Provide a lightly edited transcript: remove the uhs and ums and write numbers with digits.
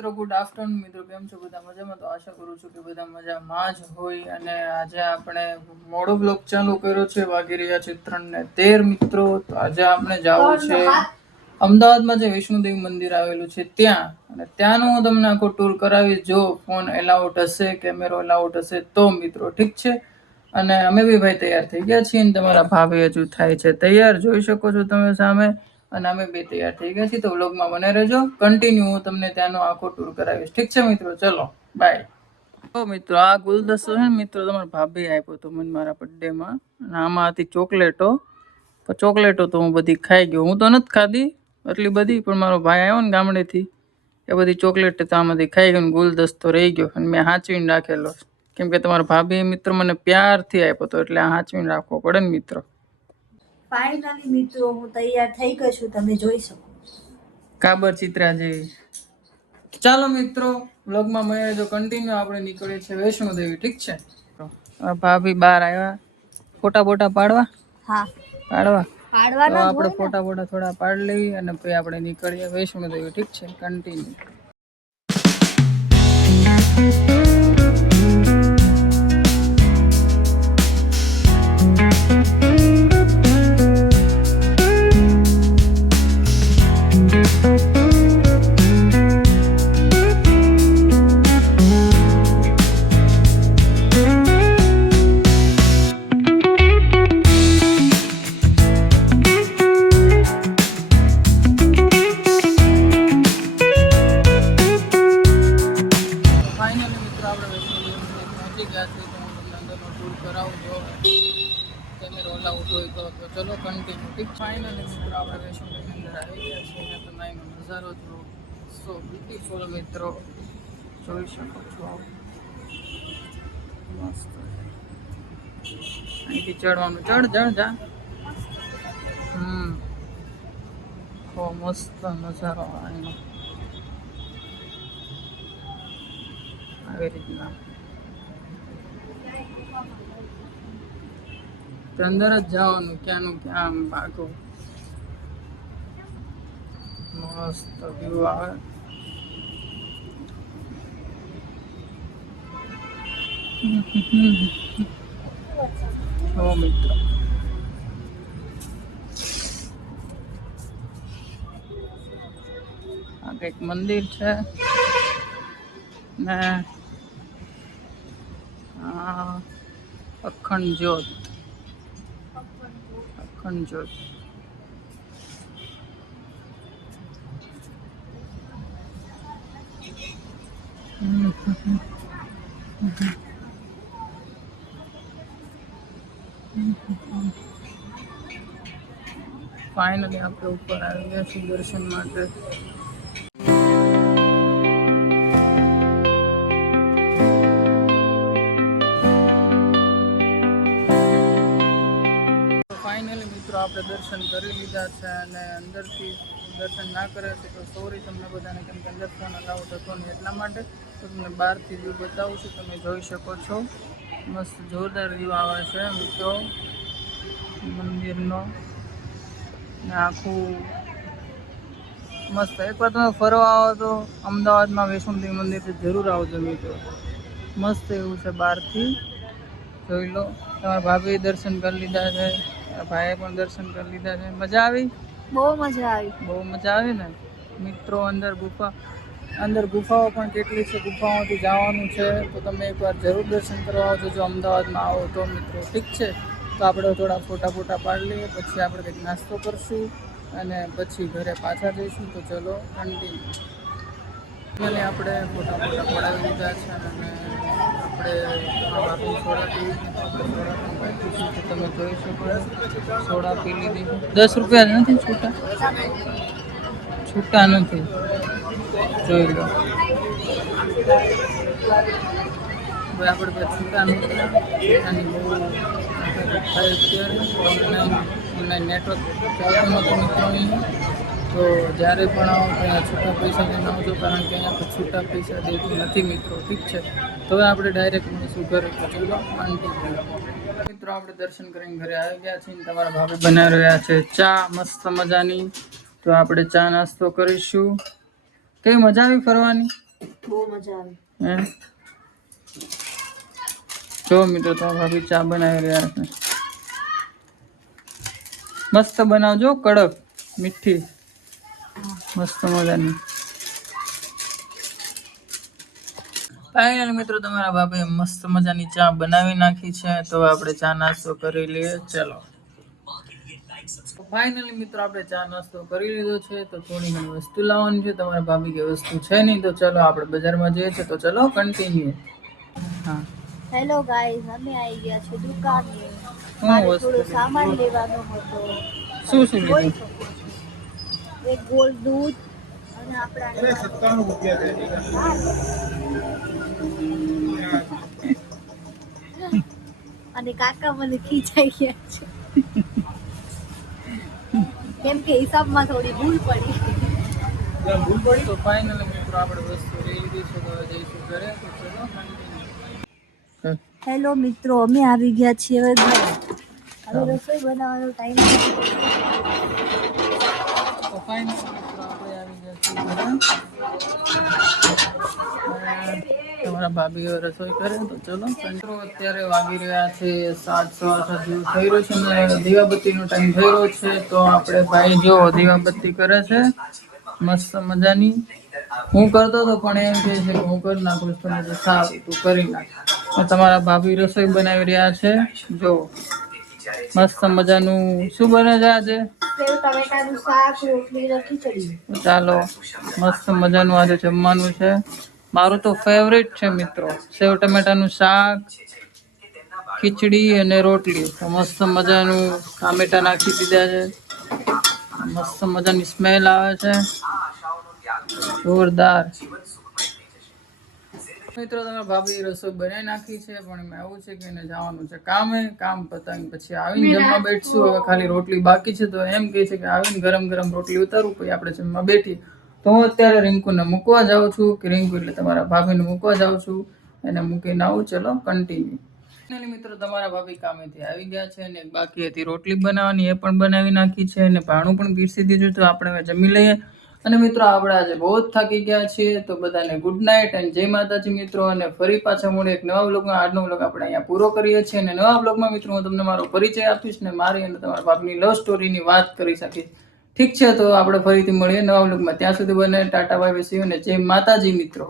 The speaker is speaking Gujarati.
મિત્રો, ગુડ આફ્ટરનૂન મિત્રો. કેમ છો બધા? મજામાં? તો આશા કરું છું કે બધા મજામાં જ હોય. અને આજે આપણે મોડો બ્લોગ ચાલુ કર્યો છે, વાગી રહ્યા છે 3:13 મિત્રો. તો આજે આપણે જવું છે અમદાવાદમાં જે વૈષ્ણોદેવી મંદિર આવેલું છે ત્યાં, અને ત્યાંનું હું તમને આખો ટૂર કરાવીશ જો ફોન એલાઉડ હશે, કેમેરો એલાઉડ હશે તો મિત્રો, ઠીક છે. અને અમે બી ભાઈ તૈયાર થઈ ગયા છીએ અને તમારા ભાભી હજુ થાય છે તૈયાર, જોઈ શકો છો તમે સામે. અને અમે બે તૈયાર થઈ ગયા છીએ, તો વ્લોગમાં બને રહેજો કન્ટિન્યુ. હું તમને ત્યાંનો આખો ટૂર કરાવીશ, ઠીક છે મિત્રો. ચલો બાય. તો મિત્રો, આ ગુલદસ્તો છે ને મિત્રો, તમારા ભાભી આપ્યો તો મને મારા બર્થડેમાં. અને આમાં હતી ચોકલેટો. તો ચોકલેટો તો હું બધી ખાઈ ગયો. હું તો નથી ખાધી એટલી બધી, પણ મારો ભાઈ આવ્યો ને ગામડેથી, એ બધી ચોકલેટ તો આમાંથી ખાઈ ગયો. ગુલદસ્તો રહી ગયો અને મેં સાચવીને રાખેલો, કેમ કે તમારા ભાભી મિત્ર મને પ્યારથી આપ્યો તો, એટલે આ સાચવીને રાખવો પડે ને મિત્રો. ફાઇનલી મિત્રો, હું તૈયાર થઈ ગઈ છું, તમે જોઈ શકો. કાબર ચિત્રા જેવી. ચાલો મિત્રો, વ્લોગમાં મળીએ જો કન્ટિન્યુ. આપણે નીકળીએ છીએ વૈષ્ણોદેવી, ઠીક છે. ભાભી બહાર આવ્યા ફોટા બોટા પાડવા. હા, પાડવા. પાડવાના તો આપણે ફોટા બોટા થોડા પાડી લઈએ અને પછી આપણે નીકળીએ વૈષ્ણોદેવી, ઠીક છે. કન્ટિન્યુ. ચલો કન્ટિન્યુ, ઠીક. ફાઇનલી મિત્રો, આપણે વૈષ્ણોદેવી અંદર આવી ગયા છીએ. તમે એનો નજારો જો, સો બ્યુટીફુલ મિત્રો, જોઈ શકો છો. મસ્ત અહીંથી ચડવાનું, ચડ જા. બહુ મસ્ત નજારો એનો, આવી રીતના અંદર જ જવાનું, ક્યાંનું ક્યાં ભાગો. મસ્ત વ્યૂ આવે. મિત્રો, આ કંઈક મંદિર છે ને અખંડ જ્યોત. અખંડ જ્યોત. ફાઇનલી આપણે ઉપર આવી ગયા છીએ દર્શન માટે. ફાઇનલી મિત્રો, આપણે દર્શન કરી લીધા છે. અને અંદરથી દર્શન ના કરે છે તો સોરી તમને બધાને, કેમ કે અંદર ફોન અલાઉડ હતો ને એટલા માટે. તો તમને બહારથી વ્યૂ બતાવું છું, તમે જોઈ શકો છો. મસ્ત જોરદાર વ્યૂ આવે છે મિત્રો મંદિરનો. ને આખું મસ્ત. એકવાર તમે ફરવા આવો તો અમદાવાદમાં વૈષ્ણોદેવી મંદિર તો જરૂર આવજો મિત્રો. મસ્ત એવું છે, બહારથી જોઈ લો. તમારા ભાભીએ દર્શન કરી લીધા છે, ભાઈએ પણ દર્શન કરી લીધા છે. મજા આવી? બહુ મજા આવી. બહુ મજા આવી ને મિત્રો. અંદર ગુફાઓ પણ કેટલી છે, ગુફાઓથી જવાનું છે. તો તમે એકવાર જરૂર દર્શન કરવા આવજો જો અમદાવાદમાં આવો તો મિત્રો, ઠીક છે. તો આપણે થોડા ફોટા પાડી લઈએ, પછી આપણે કંઈક નાસ્તો કરશું અને પછી ઘરે પાછા જઈશું. તો ચલો કન્ટિન્યુ. આપણે ફોટા પડાવી લીધા છે અને આપણે બાપુ સોડા પી લીધી. તો તમે જોઈ શકો, સોડા પી લીધી. 10 રૂપિયા નથી છૂટા, છૂટા નથી, જોઈ લો. આપણે બે છૂટા નથી, છૂટાની બહુ થાય અત્યારે. ઓનલાઈન નેટવર્ક ચાલતું નહોતું મિત્રો અહીંયા. તો જ્યારે પણ આવો ત્યાં છૂટા પૈસા લઈને આવજો, કારણ કે અહીંયા તો છૂટા પૈસા દેતું નથી મિત્રો, ઠીક છે. તો હવે આપણે ડાયરેક્ટ મળીશું ઘરે. તો ચલો કન્ટિન્યુ. મિત્રો, આપણે દર્શન કરીને ઘરે આવી ગયા છીએ. તમારા ભાભી બનાવી રહ્યા છે ચા મસ્ત મજાની. તો આપણે ચા નાસ્તો કરીશું. કઈ મજા આવી ફરવાની? બહુ મજા આવે. હે જો મિત્રો તો ભાભી ચા બનાવી રહ્યા છે. મસ્ત બનાવજો, કડક મીઠી મસ્ત મજાની. ફાઇનલ મિત્રો તમારા ભાભીએ મસ્ત મજાની ચા બનાવી નાખી છે. તો આપણે ચા નાસ્તો કરી લઈએ. ચલો ફાઇનલી મિત્રો આપણે ચા નાસ્તો કરી લીધો છે. તો થોડી ઘણી વસ્તુ લાવવાની છે. તમારા ભાભી કે વસ્તુ છે નહીં, તો ચલો આપણે બજારમાં જઈએ છીએ. તો ચલો કન્ટિન્યુ. હા હેલો ગાઈઝ, અમે આવી ગયા છે દુકાને. હું મારે વસ્તુ થોડો સામાન લેવાનો હતો. શું શું જોઈ લીધું? શકો છો. એક ગોળ દૂધ અને આપણા અને કાકા મને ખીચાઈ ગયા છે કેમ કે હિસાબમાં થોડી ભૂલ પડી. તો ફાઇનલી મિત્રો આપણે વસ્તુ લઈ લીધી છે. તો હવે જઈશું ઘરે. તો ચલો continue. હેલો મિત્રો, અમે આવી ગયા છીએ હવે ઘરે. હવે રસોઈ બનાવવાનો ટાઈમ તો ફાઇનલી મિત્રો આપણે આવી ગયા છીએ ઘરે. તમારા ભાભી હવે રસોઈ કરે. તો ચલો મિત્રો અત્યારે વાગી રહ્યા છે 7:15 જેવું થઈ રહ્યું છે ને દીવાબત્તીનો ટાઈમ થઈ રહ્યો છે. તો આપણે ભાઈ જો દીવાબત્તી કરે છે મસ્ત મજાની. હું કરતો હતો પણ એમ કહે છે કે હું કરી નાખું છું. તો સારું તું કરી નાખ. તો તમારા ભાભી રસોઈ બનાવી રહ્યા છે. જો મસ્ત મજાનું શું બને છે આજે? સેવ ટમેટાનું શાક, રોટલી ને ખીચડી. ચાલો મસ્ત મજાનું આજે જમવાનું છે. મારું તો ફેવરેટ છે મિત્રો, સેવ ટમેટાનું શાક, ખીચડી અને રોટલી. તો મસ્ત મજાનું ટામેટા નાખી દીધા છે. મસ્ત મજાની સ્મેલ આવે છે, જોરદાર. મિત્રો તમે ભાભી રસોઈ બનાવી નાખી છે, પણ એમાં એવું છે કે એને જવાનું છે કામે. કામ પતાવીને પછી આવીને જમવા બેઠશું. હવે ખાલી રોટલી બાકી છે. તો એમ કહે છે કે આવીને ગરમ ગરમ રોટલી ઉતારું પછી આપણે જમવા બેઠી. તો હું અત્યારે રિંકુને મૂકવા જાઉં છું. કે રિંકુ એટલે તમારા ભાભીને મૂકવા જાઉં છું. એને મૂકીને આવું. ચલો કન્ટિન્યુ. ફાઇનલી મિત્રો તમારા ભાભી કામેથી આવી ગયા છે અને બાકી હતી રોટલી બનાવવાની, એ પણ બનાવી નાખી છે અને ભાણું પણ પીરસી દીધું. તો આપણે હવે જમી લઈએ. અને મિત્રો આપણે આજે બહુ જ થાકી ગયા છીએ. તો બધાને ગુડ નાઇટ અને જય માતાજી મિત્રો. અને ફરી પાછા મળીએ એક નવા બ્લોગમાં. આજનો બ્લોગ આપણે અહીંયા પૂરો કરીએ છીએ. અને નવા બ્લોગમાં મિત્રો હું તમને મારો પરિચય આપીશ ને મારી અને તમારા ભાભીની લવ સ્ટોરીની વાત કરી શકીશ. ઠીક છે, તો આપણે ફરીથી મળીએ નવા બ્લોગમાં. ત્યાં સુધી બને Tata bye bye, C you અને જય માતાજી મિત્રો.